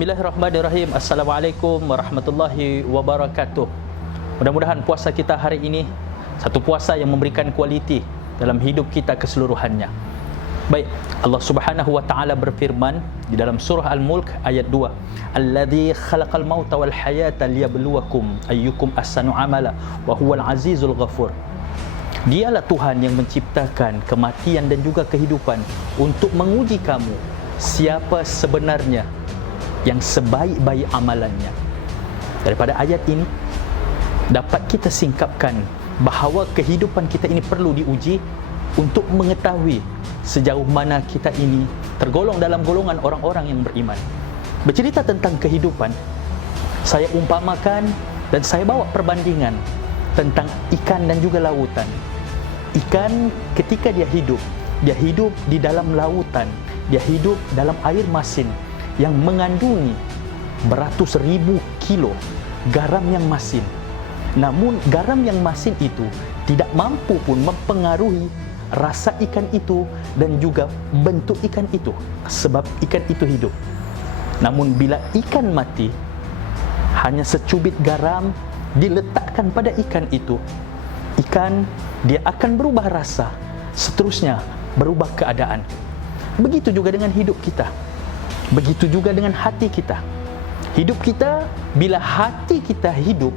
Bismillahirrahmanirrahim. Assalamualaikum warahmatullahi wabarakatuh. Mudah-mudahan puasa kita hari ini satu puasa yang memberikan kualiti dalam hidup kita keseluruhannya. Baik, Allah Subhanahu wa taala berfirman di dalam surah Al-Mulk ayat 2, "Alladzi khalaqal mauta wal hayata liyabluwakum ayyukum ahsanu amala wa huwal azizul ghafur." Dialah Tuhan yang menciptakan kematian dan juga kehidupan untuk menguji kamu siapa sebenarnya yang sebaik-baik amalannya. Daripada ayat ini dapat kita singkapkan bahawa kehidupan kita ini perlu diuji untuk mengetahui sejauh mana kita ini tergolong dalam golongan orang-orang yang beriman. Bercerita tentang kehidupan, saya umpamakan dan saya bawa perbandingan tentang ikan dan juga lautan. Ikan ketika dia hidup di dalam lautan, dia hidup dalam air masin yang mengandungi beratus ribu kilo garam yang masin. Namun garam yang masin itu tidak mampu pun mempengaruhi rasa ikan itu dan juga bentuk ikan itu, sebab ikan itu hidup. Namun bila ikan mati, hanya secubit garam diletakkan pada ikan itu, ikan dia akan berubah rasa, seterusnya berubah keadaan. Begitu juga dengan hidup kita. Begitu juga dengan hati kita. Hidup kita, bila hati kita hidup,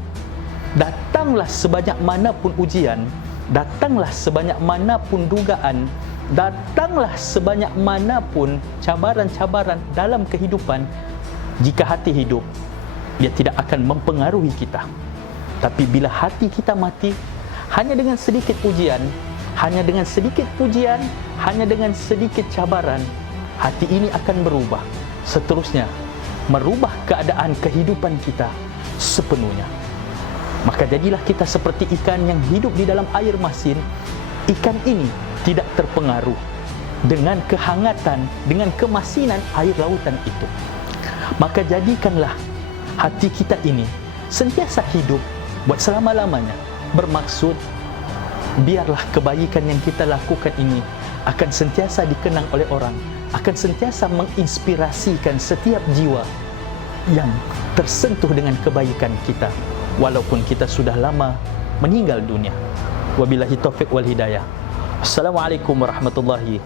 datanglah sebanyak manapun ujian, datanglah sebanyak manapun dugaan, datanglah sebanyak manapun cabaran-cabaran dalam kehidupan, jika hati hidup, dia tidak akan mempengaruhi kita. Tapi bila hati kita mati, hanya dengan sedikit ujian, hanya dengan sedikit pujian, hanya dengan sedikit cabaran, hati ini akan berubah. Seterusnya, merubah keadaan kehidupan kita sepenuhnya. Maka jadilah kita seperti ikan yang hidup di dalam air masin. Ikan ini tidak terpengaruh dengan kehangatan, dengan kemasinan air lautan itu. Maka jadikanlah hati kita ini sentiasa hidup buat selama-lamanya. Bermaksud, biarlah kebaikan yang kita lakukan ini akan sentiasa dikenang oleh orang, akan sentiasa menginspirasikan setiap jiwa yang tersentuh dengan kebaikan kita, walaupun kita sudah lama meninggal dunia. Wabillahi taufiq wal hidayah. Assalamualaikum warahmatullahi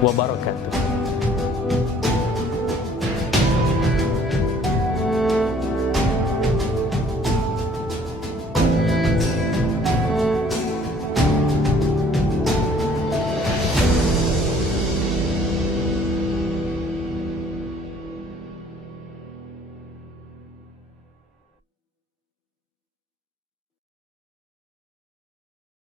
wabarakatuh.